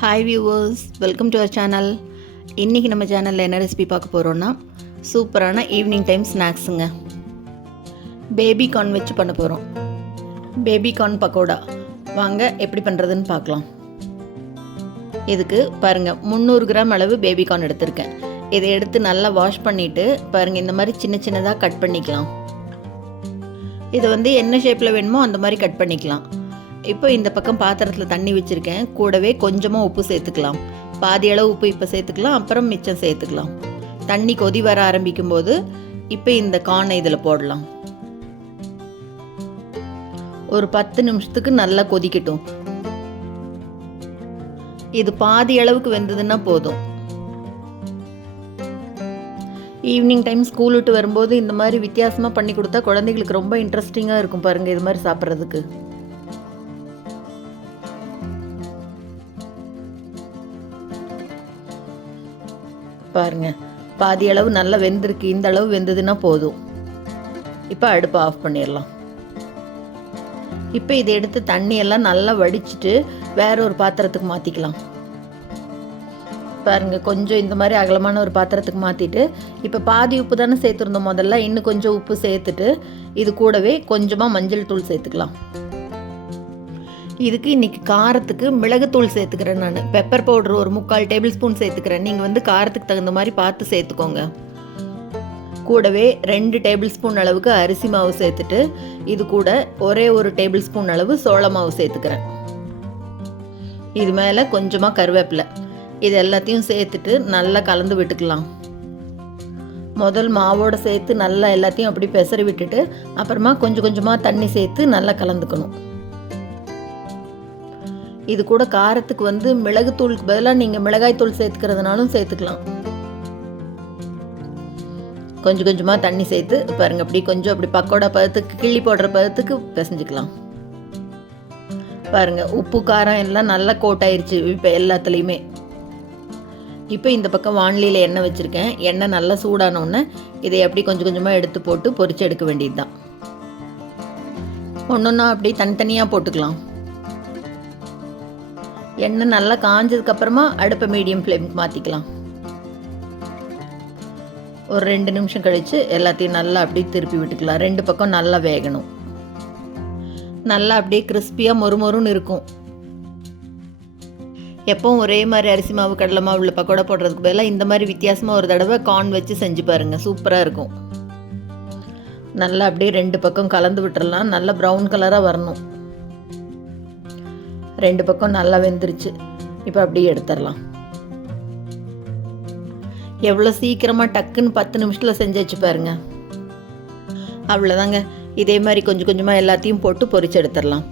Hi viewers, welcome to our channel. இன்றைக்கி நம்ம சேனலில் என்ன ரெசிபி பார்க்க போகிறோன்னா சூப்பரான ஈவினிங் டைம் ஸ்நாக்ஸுங்க. பேபி கார்ன் வச்சு பண்ண போகிறோம். பேபி கார்ன் பக்கோடா வாங்க எப்படி பண்ணுறதுன்னு பார்க்கலாம். இதுக்கு பாருங்கள் 300 கிராம் அளவு பேபி கார்ன் எடுத்திருக்கேன். இதை எடுத்து நல்லா வாஷ் பண்ணிவிட்டு பாருங்கள் இந்த மாதிரி சின்ன சின்னதாக கட் பண்ணிக்கலாம். இதை என்ன ஷேப்பில் வேணுமோ அந்த மாதிரி கட் பண்ணிக்கலாம். இப்போ இந்த பக்கம் பாத்திரத்தில் தண்ணி வச்சுருக்கேன். கூடவே கொஞ்சமாக உப்பு சேர்த்துக்கலாம். பாதி அளவு உப்பு இப்போ சேர்த்துக்கலாம், அப்புறம் மிச்சம் சேர்த்துக்கலாம். தண்ணி கொதி வர ஆரம்பிக்கும் போது இப்போ இந்த கார்னை இதில் போடலாம். ஒரு 10 நிமிஷத்துக்கு நல்லா கொதிக்கட்டும். இது பாதி அளவுக்கு வெந்ததுன்னா போதும். ஈவினிங் டைம் ஸ்கூல் விட்டு வரும்போது இந்த மாதிரி வித்தியாசமாக பண்ணி கொடுத்தா குழந்தைகளுக்கு ரொம்ப இன்ட்ரெஸ்டிங்காக இருக்கும் பாருங்கள் இது மாதிரி சாப்பிட்றதுக்கு. பாருங்க பாதி அளவு நல்லா வெந்திருக்கு. இந்த அளவு வெந்ததுன்னா போதும். இப்போ அடுப்பை ஆஃப் பண்ணிடலாம். இப்போ இதை எடுத்து தண்ணியெல்லாம் நல்லா வடிச்சிட்டு வேற ஒரு பாத்திரத்துக்கு மாற்றிக்கலாம். பாருங்க கொஞ்சம் இந்த மாதிரி அகலமான ஒரு பாத்திரத்துக்கு மாற்றிட்டு இப்போ பாதி உப்பு தானே சேர்த்துருந்தோம் முதல்ல, இன்னும் கொஞ்சம் உப்பு சேர்த்துட்டு இது கூடவே கொஞ்சமாக மஞ்சள் தூள் சேர்த்துக்கலாம். இதுக்கு இன்றைக்கி காரத்துக்கு மிளகுத்தூள் சேர்த்துக்கிறேன். நான் பெப்பர் பவுடர் ஒரு 3/4 டேபிள் ஸ்பூன் சேர்த்துக்கிறேன். நீங்கள் காரத்துக்கு தகுந்த மாதிரி பார்த்து சேர்த்துக்கோங்க. கூடவே 2 டேபிள் ஸ்பூன் அளவுக்கு அரிசி மாவு சேர்த்துட்டு இது கூட ஒரே 1 டேபிள் ஸ்பூன் அளவு சோள மாவு சேர்த்துக்கிறேன். இது மேலே கொஞ்சமாக கருவேப்பிலை, இது எல்லாத்தையும் சேர்த்துட்டு நல்லா கலந்து விட்டுக்கலாம். முதல் மாவோடு சேர்த்து நல்லா எல்லாத்தையும் அப்படி பெசரி விட்டுட்டு அப்புறமா கொஞ்சம் கொஞ்சமாக தண்ணி சேர்த்து நல்லா கலந்துக்கணும். இது கூட காரத்துக்கு மிளகுத்தூளுக்கு பதிலாக நீங்கள் மிளகாய் தூள் சேர்த்துக்கிறதுனாலும் சேர்த்துக்கலாம். கொஞ்சம் கொஞ்சமாக தண்ணி சேர்த்து பாருங்க அப்படி கொஞ்சம் அப்படி பக்கோடா பதத்துக்கு கிள்ளி போடுற பதத்துக்கு பிசைஞ்சிக்கலாம். பாருங்க உப்பு காரம் எல்லாம் நல்லா கோட்டாயிருச்சு இப்போ எல்லாத்துலேயுமே. இப்போ இந்த பக்கம் வானிலையில் எண்ணெய் வச்சுருக்கேன். எண்ணெய் நல்லா சூடானோடனே இதை அப்படி கொஞ்சம் கொஞ்சமாக எடுத்து போட்டு பொரிச்சு எடுக்க வேண்டியது தான். ஒன்றொன்னா அப்படி தனித்தனியாக போட்டுக்கலாம். எண்ணெய் நல்லா காஞ்சதுக்கப்புறமா அடுப்பை மீடியம் ஃப்ளேமுக்கு மாற்றிக்கலாம். ஒரு 2 நிமிஷம் கழித்து எல்லாத்தையும் நல்லா அப்படியே திருப்பி விட்டுக்கலாம். 2 பக்கம் நல்லா வேகணும். நல்லா அப்படியே கிறிஸ்பியாக மொறுமொறுன்னு இருக்கும். எப்பவும் ஒரே மாதிரி அரிசி மாவு கடலை மாவு உள்ள பக்கோடா போடுறதுக்கு பதிலாக இந்த மாதிரி வித்தியாசமாக ஒரு தடவை கார்ன் வச்சு செஞ்சு பாருங்கள், சூப்பராக இருக்கும். நல்லா அப்படியே 2 பக்கம் கலந்து விட்டுறலாம். நல்லா ப்ரௌன் கலராக வரணும். 2 பக்கம் நல்லா வெந்துருச்சு. இப்போ அப்படியே எடுத்துடலாம். எவ்வளோ சீக்கிரமாக டக்குன்னு 10 நிமிஷத்தில் செஞ்சாச்சு பாருங்க. அவ்வளோதாங்க. இதே மாதிரி கொஞ்சம் கொஞ்சமாக எல்லாத்தையும் போட்டு பொரிச்சு எடுத்துடலாம்.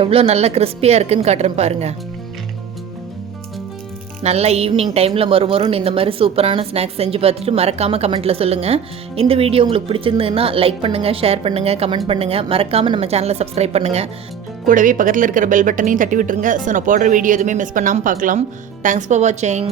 எவ்வளோ நல்லா கிறிஸ்பியாக இருக்குன்னு காட்டுறேன் பாருங்கள். நல்லா ஈவினிங் டைமில் மறுமறுன்னு இந்த மாதிரி சூப்பரான ஸ்நாக்ஸ் செஞ்சு பார்த்துட்டு மறக்காமல் கமெண்ட்டில் சொல்லுங்கள். இந்த வீடியோ உங்களுக்கு பிடிச்சிருந்ததுன்னா லைக் பண்ணுங்கள், ஷேர் பண்ணுங்கள், கமெண்ட் பண்ணுங்கள். மறக்காமல் நம்ம சேனலை சப்ஸ்கிரைப் பண்ணுங்கள். கூடவே பக்கத்தில் இருக்கிற பெல் பட்டனையும் தட்டி விட்டுருங்க. ஸோ நான் போடுற வீடியோ எதுவுமே மிஸ் பண்ணாமல் பார்க்கலாம். தேங்க்ஸ் ஃபார் வாட்சிங்.